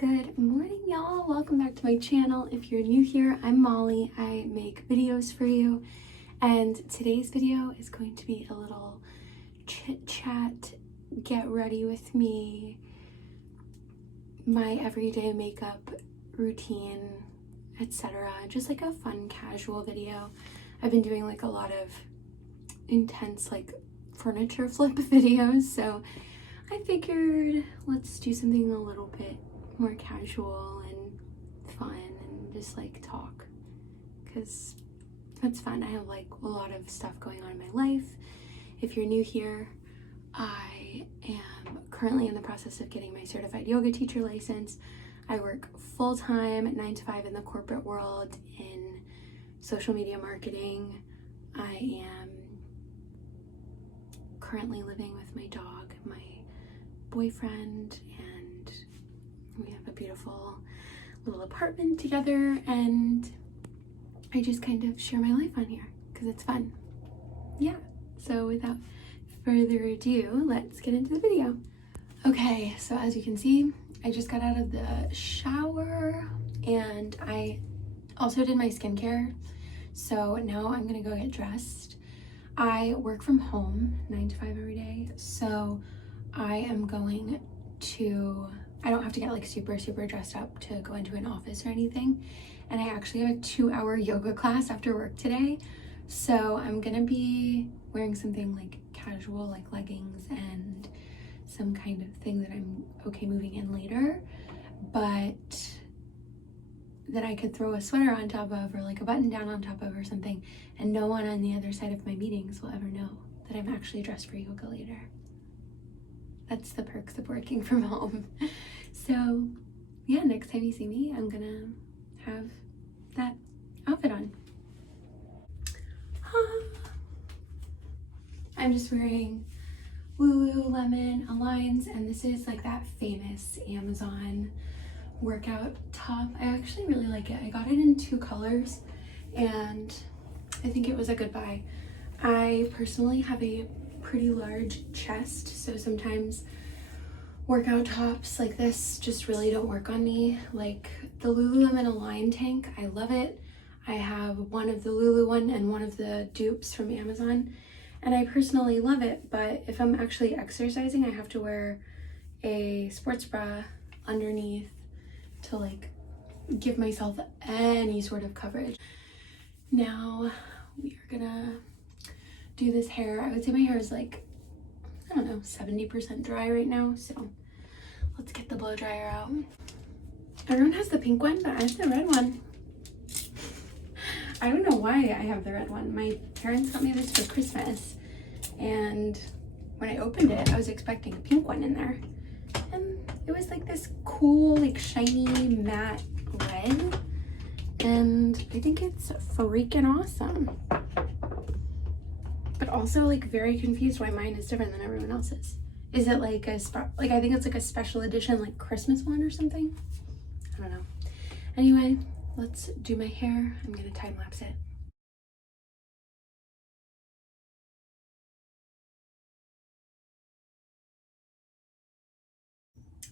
Good morning, y'all. Welcome back to my channel. If you're new here, I'm Molly. I make videos for you, and today's video is going to be a little chit chat, get ready with me, my everyday makeup routine, etc. Just like a fun, casual video. I've been doing like a lot of intense like furniture flip videos, so I figured let's do something a little bit more casual and fun and just like talk, because that's fun. I have like a lot of stuff going on in my life. If you're new here, I am currently in the process of getting my certified yoga teacher license. I work full-time 9 to 5 in the corporate world in social media marketing. I am currently living with my dog, my boyfriend, and we have a beautiful little apartment together, and I just kind of share my life on here because it's fun. Yeah, so without further ado, let's get into the video. Okay, so as you can see, I just got out of the shower and I also did my skincare. So now I'm gonna go get dressed. I work from home 9 to 5 every day, so I am going to, I don't have to get like super dressed up to go into an office or anything. And I actually have a 2-hour yoga class after work today. So I'm gonna be wearing something like casual, like leggings and some kind of thing that I'm okay moving in later, but that I could throw a sweater on top of or like a button down on top of or something, and no one on the other side of my meetings will ever know that I'm actually dressed for yoga later. That's the perks of working from home. So yeah, next time you see me, I'm gonna have that outfit on. I'm just wearing Lululemon Aligns, and this is like that famous Amazon workout top. I actually really like it. I got it in 2 colors and I think it was a good buy. I personally have a pretty large chest, so sometimes workout tops like this just really don't work on me. Like the Lululemon Align tank, I love it. I have one of the Lulu one and one of the dupes from Amazon, and I personally love it, but if I'm actually exercising, I have to wear a sports bra underneath to like give myself any sort of coverage. Now we are gonna do this hair. I would say my hair is like, I don't know, 70% dry right now, so let's get the blow dryer out. Everyone has the pink one, but I have the red one. I don't know why I have the red one. My parents got me this for Christmas, and when I opened it, I was expecting a pink one in there, and it was like this cool, like shiny matte red, and I think it's freaking awesome. But also like very confused why mine is different than everyone else's. Is it like a I think it's like a special edition, like Christmas one or something? I don't know. Anyway, let's do my hair. I'm gonna time lapse it.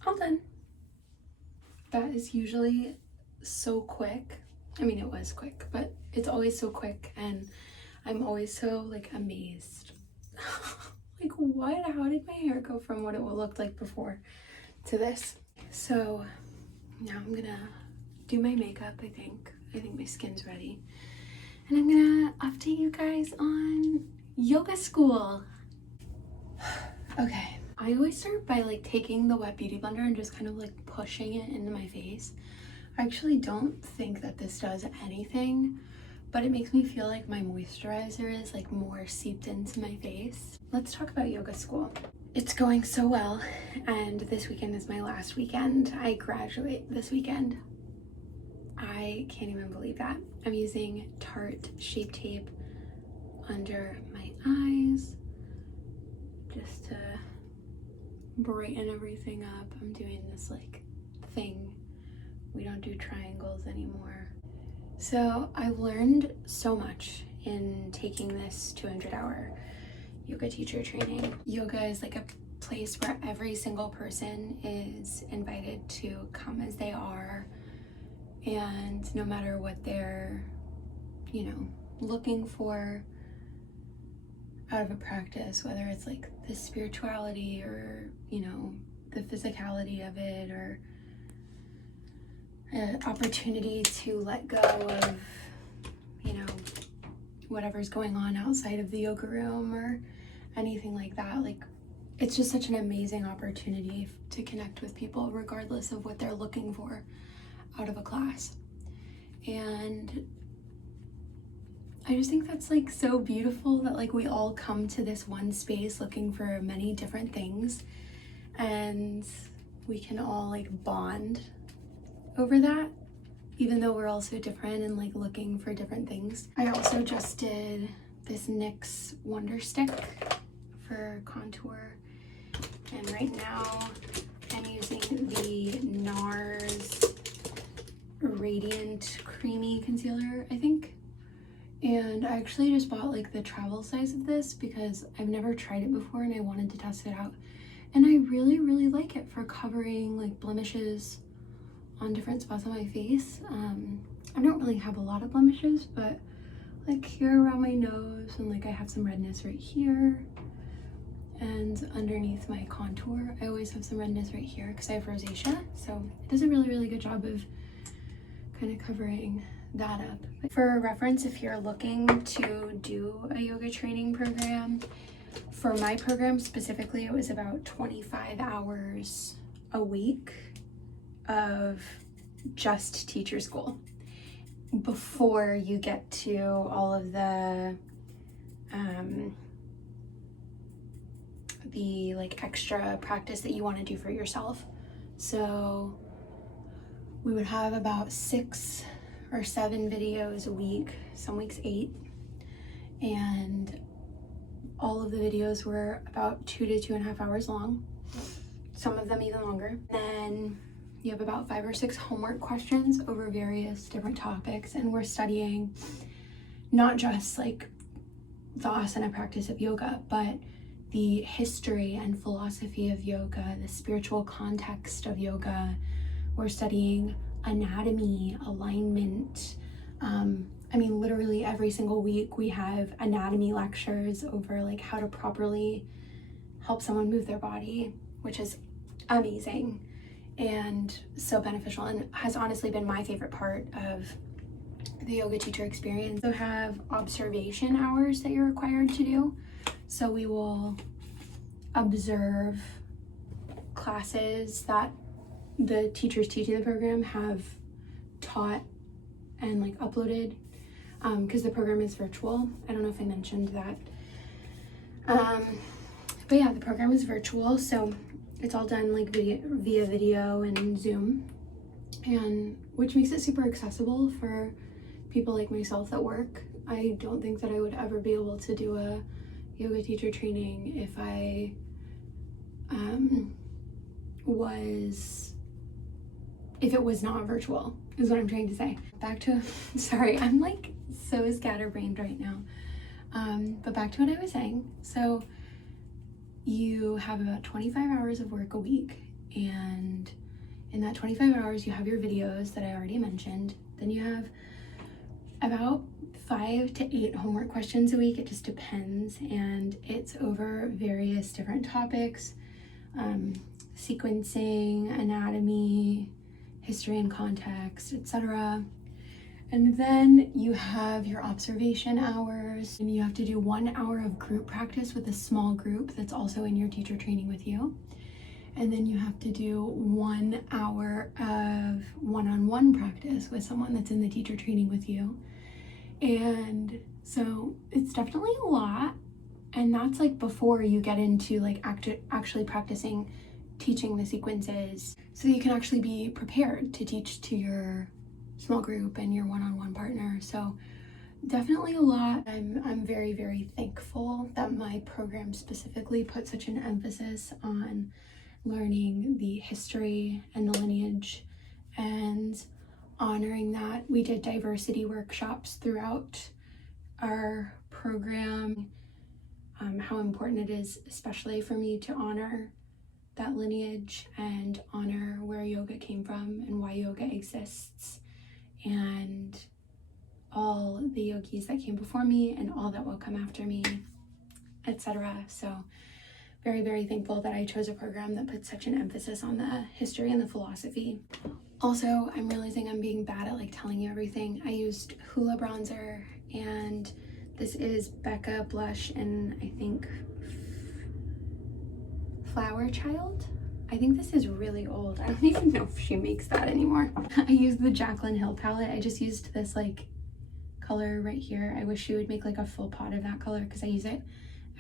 All done. That is usually so quick. I mean, it was quick, but it's always so quick, and I'm always so like amazed. Like, what? How did my hair go from what it looked like before to this? So now I'm gonna do my makeup. I think my skin's ready, and I'm gonna update you guys on yoga school. Okay, I always start by like taking the wet beauty blender and just kind of like pushing it into my face. I actually don't think that this does anything, but it makes me feel like my moisturizer is like more seeped into my face. Let's talk about yoga school. It's going so well, and this weekend is my last weekend. I graduate this weekend. I can't even believe that. I'm using Tarte Shape Tape under my eyes just to brighten everything up. I'm doing this like thing. We don't do triangles anymore. So I've learned so much in taking this 200-hour yoga teacher training. Yoga is like a place where every single person is invited to come as they are, and no matter what they're, you know, looking for out of a practice, whether it's like the spirituality or, you know, the physicality of it, or an opportunity to let go of, you know, whatever's going on outside of the yoga room or anything like that. Like, it's just such an amazing opportunity to connect with people regardless of what they're looking for out of a class. And I just think that's like so beautiful that like we all come to this one space looking for many different things, and we can all like bond over that, even though we're all so different and like looking for different things. I also just did this NYX Wonder Stick for contour, and right now I'm using the Nars Radiant Creamy Concealer, I think. And I actually just bought like the travel size of this because I've never tried it before and I wanted to test it out. And I really, really like it for covering like blemishes on different spots on my face. I don't really have a lot of blemishes, but like here around my nose, and like I have some redness right here, and underneath my contour I always have some redness right here because I have rosacea, so it does a really, really good job of kind of covering that up. For reference, if you're looking to do a yoga training program, for my program specifically, it was about 25 hours a week of just teacher school before you get to all of the like extra practice that you want to do for yourself. So we would have about 6 or 7 videos a week, some weeks 8, and all of the videos were about 2 to 2.5 hours long, some of them even longer. Then you have about 5 or 6 homework questions over various different topics, and we're studying not just like the asana practice of yoga, but the history and philosophy of yoga, the spiritual context of yoga. We're studying anatomy, alignment. I mean, literally every single week we have anatomy lectures over like how to properly help someone move their body, which is amazing and so beneficial, and has honestly been my favorite part of the yoga teacher experience. So have observation hours that you're required to do. So we will observe classes that the teachers teaching the program have taught and like uploaded, because the program is virtual. I don't know if I mentioned that. But yeah, the program is virtual, so it's all done like via video and Zoom, and which makes it super accessible for people like myself that work. I don't think that I would ever be able to do a yoga teacher training if I if it was not virtual, is what I'm trying to say. Back to, sorry, I'm like so scatterbrained right now. But back to what I was saying. So you have about 25 hours of work a week, and in that 25 hours you have your videos that I already mentioned. Then you have about 5 to 8 homework questions a week. It just depends, and it's over various different topics, sequencing, anatomy, history and context, etc. And then you have your observation hours, and you have to do 1 hour of group practice with a small group that's also in your teacher training with you. And then you have to do 1 hour of one-on-one practice with someone that's in the teacher training with you. And so it's definitely a lot, and that's like before you get into like actually practicing teaching the sequences, so you can actually be prepared to teach to your small group and your one-on-one partner. So definitely a lot. I'm very, very thankful that my program specifically put such an emphasis on learning the history and the lineage and honoring that. We did diversity workshops throughout our program. how important it is, especially for me, to honor that lineage and honor where yoga came from and why yoga exists, and all the yogis that came before me and all that will come after me, etc. So very, very thankful that I chose a program that puts such an emphasis on the history and the philosophy. Also, I'm realizing I'm being bad at like telling you everything. I used Hoola bronzer, and this is Becca blush and I think Flower Child. I think this is really old. I don't even know if she makes that anymore. I used the Jaclyn Hill palette. I just used this like color right here. I wish she would make like a full pot of that color because I use it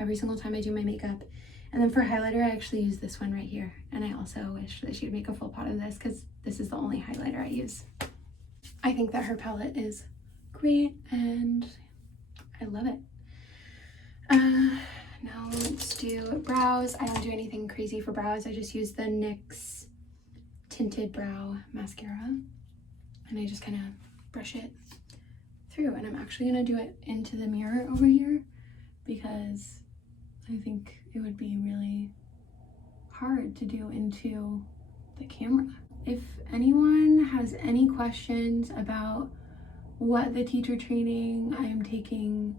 every single time I do my makeup. And then for highlighter, I actually use this one right here. And I also wish that she would make a full pot of this because this is the only highlighter I use. I think that her palette is great and I love it. Now let's do brows. I don't do anything crazy for brows. I just use the NYX Tinted Brow Mascara. And I just kind of brush it through. And I'm actually going to do it into the mirror over here because I think it would be really hard to do into the camera. If anyone has any questions about what the teacher training I am taking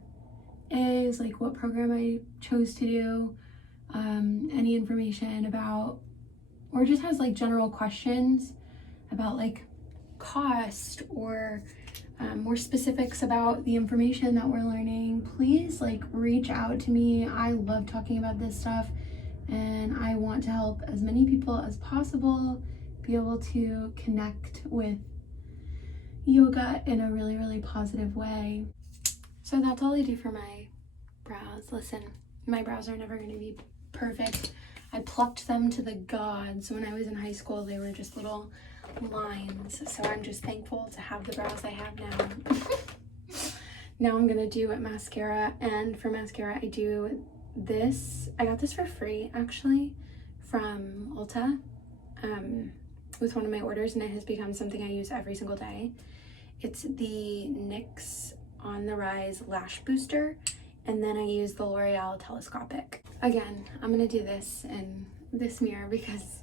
is, like what program I chose to do, any information about, or just has like general questions about like cost or more specifics about the information that we're learning, please like reach out to me. I love talking about this stuff and I want to help as many people as possible be able to connect with yoga in a really, really positive way. So that's all I do for my brows. Listen, my brows are never going to be perfect. I plucked them to the gods. When I was in high school, they were just little lines. So I'm just thankful to have the brows I have now. Now I'm going to do mascara. And for mascara, I do this. I got this for free, actually, from Ulta with one of my orders. And it has become something I use every single day. It's the NYX On the Rise Lash Booster. And then I use the L'Oreal Telescopic. Again, I'm going to do this in this mirror because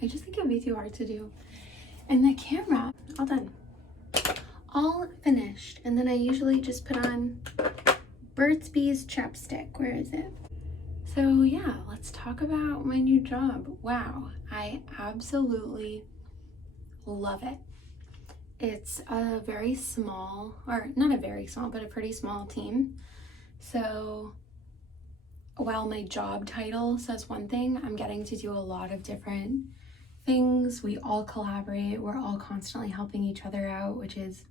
I just think it would be too hard to do. And the camera, all done. All finished. And then I usually just put on Burt's Bees chapstick. Where is it? So yeah, let's talk about my new job. Wow, I absolutely love it. It's a very small, or not a very small, but a pretty small team. So while my job title says one thing, I'm getting to do a lot of different things. We all collaborate. We're all constantly helping each other out, which is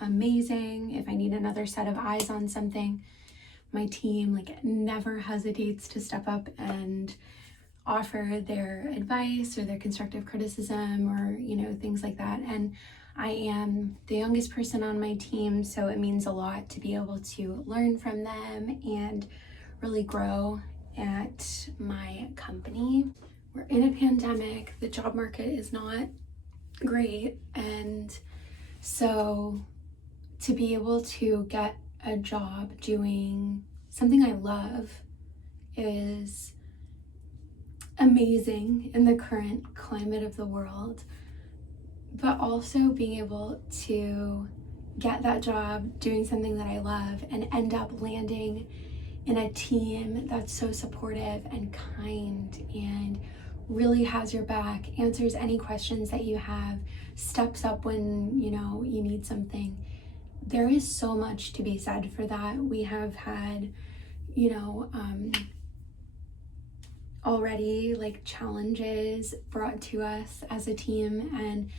amazing. If I need another set of eyes on something, my team like never hesitates to step up and offer their advice or their constructive criticism or, you know, things like that. And I am the youngest person on my team, so it means a lot to be able to learn from them and really grow at my company. We're in a pandemic, the job market is not great, and so to be able to get a job doing something I love is amazing in the current climate of the world. But also being able to get that job doing something that I love and end up landing in a team that's so supportive and kind and really has your back, answers any questions that you have, steps up when, you know, you need something. There is so much to be said for that. We have had, you know, already like challenges brought to us as a team, and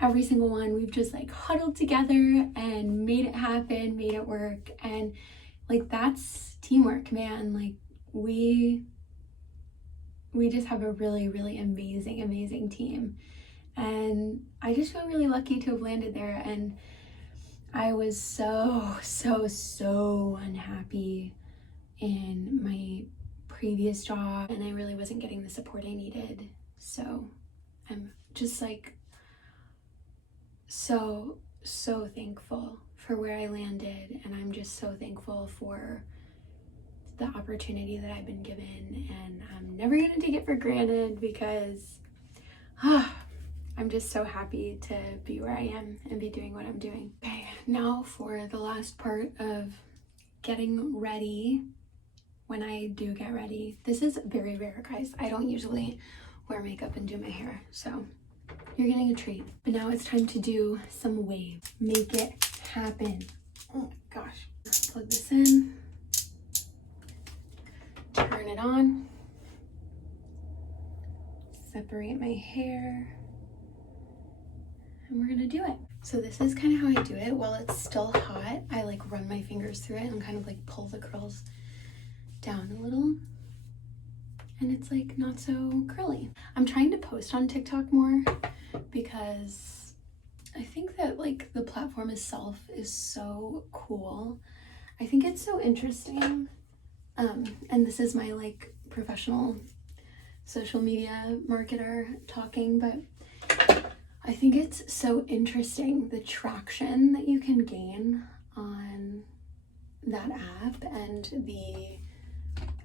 every single one we've just like huddled together and made it happen, made it work. And like that's teamwork, man. Like we just have a really, really amazing team, and I just feel really lucky to have landed there. And I was so unhappy in my previous job, and I really wasn't getting the support I needed. So I'm just like so thankful for where I landed, and I'm just so thankful for the opportunity that I've been given, and I'm never gonna take it for granted because I'm just so happy to be where I am and be doing what I'm doing. Okay, now for the last part of getting ready. When I do get ready, this is very rare, guys. I don't usually wear makeup and do my hair, so you're getting a treat. But now it's time to do some waves. Make it happen. Oh my gosh. Plug this in, turn it on, separate my hair, and we're gonna do it. So this is kind of how I do it. While it's still hot, I like run my fingers through it and kind of like pull the curls down a little, and it's like not so curly. I'm trying to post on TikTok more because I think that like the platform itself is so cool. I think it's so interesting, and this is my like professional social media marketer talking, but I think it's so interesting the traction that you can gain on that app and the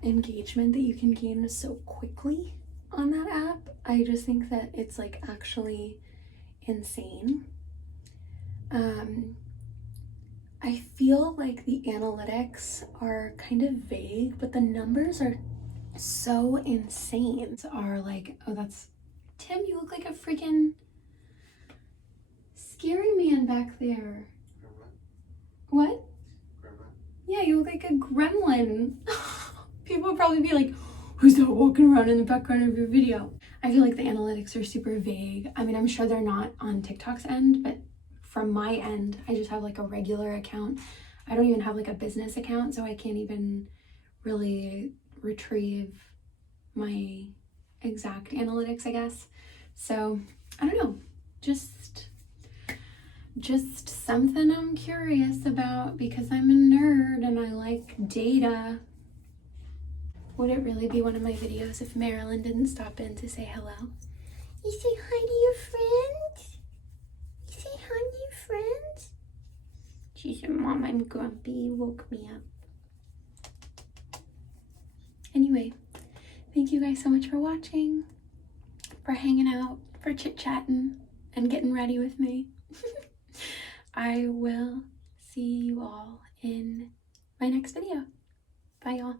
engagement that you can gain so quickly on that app. I just think that it's like actually insane. I feel like the analytics are kind of vague, but the numbers are so insane. Are like, oh, that's Tim, you look like a freaking scary man back there. What? Yeah, you look like a gremlin. People would probably be like, who's that walking around in the background of your video? I feel like the analytics are super vague. I mean, I'm sure they're not on TikTok's end, but from my end, I just have like a regular account. I don't even have like a business account, so I can't even really retrieve my exact analytics, I guess. So I don't know, just something I'm curious about because I'm a nerd and I like data. Would it really be one of my videos if Marilyn didn't stop in to say hello? You say hi to your friends? You say hi to your friends? She said, Mom, I'm grumpy. You woke me up. Anyway, thank you guys so much for watching, for hanging out, for chit-chatting, and getting ready with me. I will see you all in my next video. Bye, y'all.